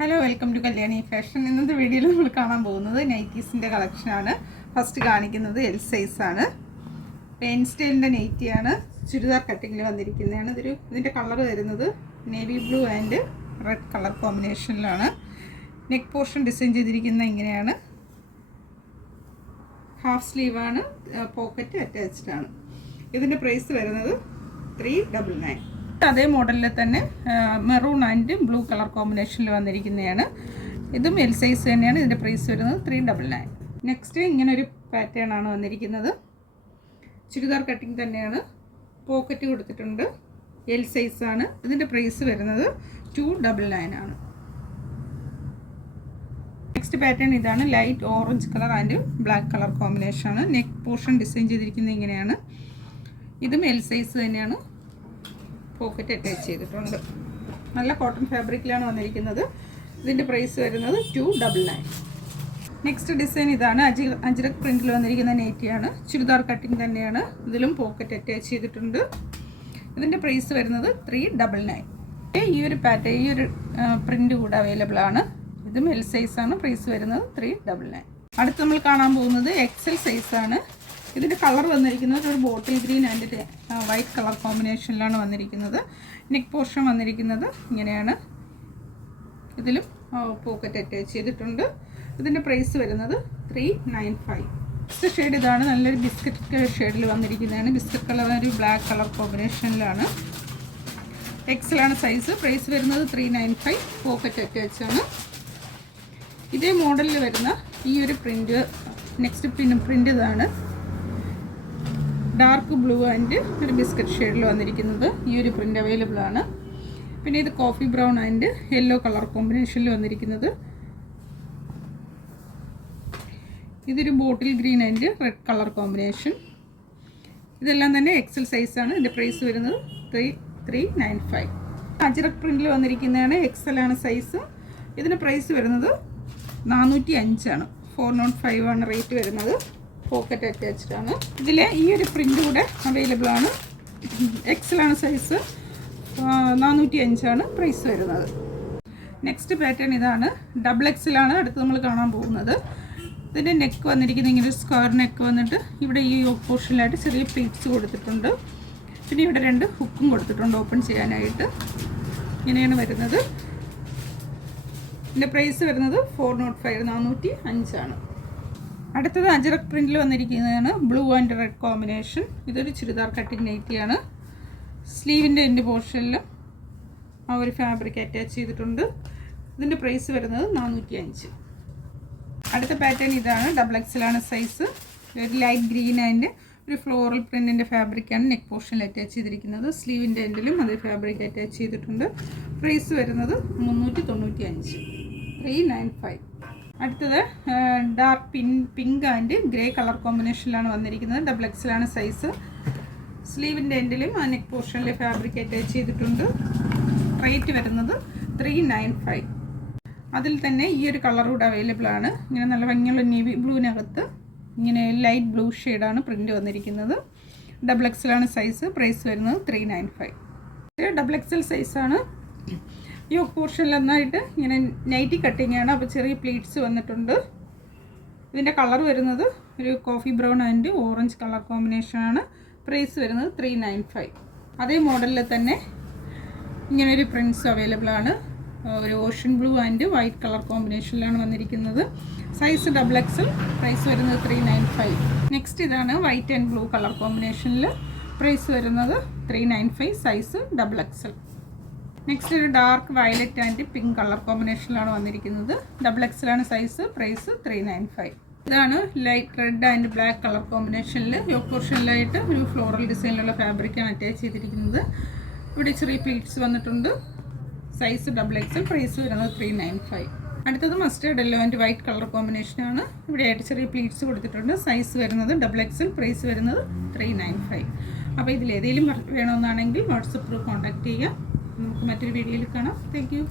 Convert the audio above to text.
Hello, welcome to Kalyani fashion. ഇന്നത്തെ വീഡിയോയിൽ നമ്മൾ കാണാൻ പോകുന്നത് നൈറ്റീസിൻ്റെ കളക്ഷനാണ്. ഫസ്റ്റ് കാണിക്കുന്നത് എൽ സൈസാണ്. പെയിൻ സ്റ്റൈലിൻ്റെ നൈറ്റിയാണ്. ചുരിദാർ കട്ടിങ്ങിൽ വന്നിരിക്കുന്നതാണ്. ഇതിൻ്റെ കളർ വരുന്നത് navy blue and red colour കോമ്പിനേഷനിലാണ്. നെക്ക് പോർഷൻ ഡിസൈൻ ചെയ്തിരിക്കുന്ന ഇങ്ങനെയാണ്. ഹാഫ് സ്ലീവാണ്, പോക്കറ്റ് അറ്റാച്ച്ഡ് ആണ്. ഇതിൻ്റെ പ്രൈസ് വരുന്നത് 399. അതേ മോഡലിൽ തന്നെ മെറൂൺ ആൻഡ് ബ്ലൂ കളർ കോമ്പിനേഷനിൽ വന്നിരിക്കുന്നതാണ്. ഇതും എൽ സൈസ് തന്നെയാണ്. ഇതിൻ്റെ പ്രൈസ് വരുന്നത് 399. നെക്സ്റ്റ് ഇങ്ങനൊരു പാറ്റേൺ ആണ് വന്നിരിക്കുന്നത്. ചുരിദാർ കട്ടിങ് തന്നെയാണ്. പോക്കറ്റ് കൊടുത്തിട്ടുണ്ട്. എൽ സൈസ് ആണ്. ഇതിൻ്റെ പ്രൈസ് വരുന്നത് 299 ആണ്. നെക്സ്റ്റ് പാറ്റേൺ ഇതാണ്. Light orange colour and black colour combination ആണ്. നെക്ക് പോർഷൻ ഡിസൈൻ ചെയ്തിരിക്കുന്നത് ഇങ്ങനെയാണ്. ഇതും എൽ സൈസ് തന്നെയാണ്. പോക്കറ്റ് അറ്റാച്ച് ചെയ്തിട്ടുണ്ട്. നല്ല കോട്ടൺ ഫാബ്രിക്കിലാണ് വന്നിരിക്കുന്നത്. ഇതിൻ്റെ പ്രൈസ് വരുന്നത് 299. നെക്സ്റ്റ് ഡിസൈൻ ഇതാണ്. അജ്രക് പ്രിൻറ്റിൽ വന്നിരിക്കുന്ന നൈറ്റിയാണ്. ചുരിദാർ കട്ടിങ് തന്നെയാണ്. ഇതിലും പോക്കറ്റ് അറ്റാച്ച് ചെയ്തിട്ടുണ്ട്. ഇതിൻ്റെ പ്രൈസ് വരുന്നത് 399. ഈ ഒരു പാറ്റേൺ, ഈ ഒരു പ്രിൻ്റ് കൂടെ അവൈലബിൾ ആണ്. ഇതും എൽ സൈസാണ്. പ്രൈസ് വരുന്നത് 399. അടുത്ത് നമ്മൾ കാണാൻ പോകുന്നത് എക്സൽ സൈസാണ്. ഇതിൻ്റെ കളർ വന്നിരിക്കുന്നത് ഒരു bottle green and white colour കോമ്പിനേഷനിലാണ് വന്നിരിക്കുന്നത്. നെക്ക് പോർഷൻ വന്നിരിക്കുന്നത് ഇങ്ങനെയാണ്. ഇതിലും പോക്കറ്റ് അറ്റാച്ച് ചെയ്തിട്ടുണ്ട്. ഇതിൻ്റെ പ്രൈസ് വരുന്നത് 395. നെക്സ്റ്റ് ഷെയ്ഡ് ഇതാണ്. നല്ലൊരു ബിസ്ക്കറ്റ് ഷെയ്ഡിൽ വന്നിരിക്കുന്നതാണ്. ബിസ്ക്കറ്റ് കളർ ഒരു ബ്ലാക്ക് കളർ കോമ്പിനേഷനിലാണ്. എക്സലാണ് സൈസ്. പ്രൈസ് വരുന്നത് 395. പോക്കറ്റ് അറ്റാച്ച് ആണ്. ഇതേ മോഡലിൽ വരുന്ന ഈ ഒരു പ്രിൻ്റ്, നെക്സ്റ്റ് പ്രിൻ്റ് ഇതാണ്. ഡാർക്ക് ബ്ലൂ ആൻഡ് ഒരു ബിസ്ക്കറ്റ് ഷെയ്ഡിൽ വന്നിരിക്കുന്നത്. ഈ ഒരു പ്രിൻ്റ് അവൈലബിൾ ആണ്. പിന്നെ ഇത് coffee brown and yellow colour കോമ്പിനേഷനിൽ വന്നിരിക്കുന്നത്. ഇതൊരു bottle green and red colour combination. ഇതെല്ലാം തന്നെ എക്സൽ സൈസാണ്. ഇതിൻ്റെ പ്രൈസ് വരുന്നത് 395. അജ്രക് പ്രിൻ്റിൽ വന്നിരിക്കുന്നതാണ്. എക്സൽ ആണ് സൈസ്. ഇതിൻ്റെ പ്രൈസ് വരുന്നത് 405 ആണ്. 405 ആണ് റേറ്റ് വരുന്നത്. പോക്കറ്റ് അറ്റാച്ച്ഡ് ആണ്. ഇതിൽ ഈ ഒരു പ്രിൻ്റ് കൂടെ അവൈലബിൾ ആണ്. എക്സലാണ് സൈസ്. 405 ആണ് പ്രൈസ് വരുന്നത്. നെക്സ്റ്റ് പാറ്റേൺ ഇതാണ്. ഡബിൾ എക്സലാണ് അടുത്ത് നമ്മൾ കാണാൻ പോകുന്നത്. ഇതിൻ്റെ നെക്ക് വന്നിരിക്കുന്നത് ഇങ്ങനെ ഒരു സ്ക്വയർ നെക്ക് വന്നിട്ട് ഇവിടെ ഈ പോർഷനിലായിട്ട് ചെറിയ പ്ലീറ്റ്സ് കൊടുത്തിട്ടുണ്ട്. പിന്നെ ഇവിടെ 2 ഹുക്കും കൊടുത്തിട്ടുണ്ട് ഓപ്പൺ ചെയ്യാനായിട്ട്. ഇങ്ങനെയാണ് വരുന്നത്. ഇതിൻ്റെ പ്രൈസ് വരുന്നത് 405, 405 ആണ്. അടുത്തത് അജ്രക് പ്രിൻ്റിൽ വന്നിരിക്കുന്നതാണ്. Blue and red combination. ഇതൊരു ചുരിദാർ കട്ടിങ് നൈറ്റിയാണ്. സ്ലീവിൻ്റെ എൻഡ് പോർഷനിലും ആ ഒരു ഫാബ്രിക് അറ്റാച്ച് ചെയ്തിട്ടുണ്ട്. ഇതിൻ്റെ പ്രൈസ് വരുന്നത് 405. അടുത്ത പാറ്റേൺ ഇതാണ്. ഡബിൾ എക്സലാണ് സൈസ്. ഒരു ലൈറ്റ് ഗ്രീൻ ആൻഡ് ഒരു ഫ്ലോറൽ പ്രിൻറ്റിൻ്റെ ഫാബ്രിക്കാണ് നെക്ക് പോർഷനിൽ അറ്റാച്ച് ചെയ്തിരിക്കുന്നത്. സ്ലീവിൻ്റെ എൻഡിലും അതേ ഫാബ്രിക് അറ്റാച്ച് ചെയ്തിട്ടുണ്ട്. പ്രൈസ് വരുന്നത് 395, 395. അടുത്തത് dark pink and grey colour കോമ്പിനേഷനിലാണ് വന്നിരിക്കുന്നത്. ഡബിൾ എക്സലാണ് സൈസ്. സ്ലീവിൻ്റെ എൻഡിലും ആ നെക്ക് പോർഷനിലെ ഫാബ്രിക് അറ്റാച്ച് ചെയ്തിട്ടുണ്ട്. റേറ്റ് വരുന്നത് 395. അതിൽ തന്നെ ഈ ഒരു കളർ കൂടെ അവൈലബിൾ ആണ്. ഇങ്ങനെ നല്ല ഭംഗിയുള്ള നേവി ബ്ലൂവിനകത്ത് ഇങ്ങനെ ലൈറ്റ് ബ്ലൂ ഷെയ്ഡാണ് പ്രിൻ്റ് വന്നിരിക്കുന്നത്. ഡബിൾ എക്സലാണ് സൈസ്. പ്രൈസ് വരുന്നത് 395. ഡബിൾ എക്സൽ സൈസാണ്. ഈ പോർഷനിൽ നന്നായിട്ട് ഇങ്ങനെ നൈറ്റി കട്ടിങ് ആണ്. അപ്പോൾ ചെറിയ പ്ലീറ്റ്സ് വന്നിട്ടുണ്ട്. ഇതിൻ്റെ കളർ വരുന്നത് ഒരു coffee brown and orange colour കോമ്പിനേഷനാണ്. പ്രൈസ് വരുന്നത് 395. അതേ മോഡലിൽ തന്നെ ഇങ്ങനൊരു പ്രിൻറ്റ്സ് അവൈലബിൾ ആണ്. ഒരു ocean blue and white colour കോമ്പിനേഷനിലാണ് വന്നിരിക്കുന്നത്. Size double XL. പ്രൈസ് വരുന്നത് 395. നെക്സ്റ്റ് ഇതാണ്. വൈറ്റ് ആൻഡ് ബ്ലൂ കളർ കോമ്പിനേഷനിൽ. പ്രൈസ് വരുന്നത് 395. Size double XL. നെക്സ്റ്റ് ഒരു dark violet and pink colour കോമ്പിനേഷനിലാണ് വന്നിരിക്കുന്നത്. ഡബിൾ എക്സലാണ് സൈസ്. പ്രൈസ് 395. ഇതാണ് light red and black colour കോമ്പിനേഷനിൽ യോക്ക് പോർഷനിലായിട്ട് ഒരു ഫ്ലോറൽ ഡിസൈനിലുള്ള ഫാബ്രിക്കാണ് അറ്റാച്ച് ചെയ്തിരിക്കുന്നത്. ഇവിടെ ചെറിയ പ്ലീറ്റ്സ് വന്നിട്ടുണ്ട്. Size double XL. പ്രൈസ് വരുന്നത് 395. അടുത്തത് mustard yellow and white colour കോമ്പിനേഷനാണ്. ഇവിടെയായിട്ട് ചെറിയ പ്ലീറ്റ്സ് കൊടുത്തിട്ടുണ്ട്. സൈസ് വരുന്നത് ഡബിൾ എക്സൽ. പ്രൈസ് വരുന്നത് 395. അപ്പോൾ ഇതിലേതെങ്കിലും വേണമെന്നാണെങ്കിൽ വാട്സപ്പിൽ കോൺടാക്റ്റ് ചെയ്യുക. നമുക്ക് മറ്റൊരു വീഡിയോയിൽ കാണാം. Thank you.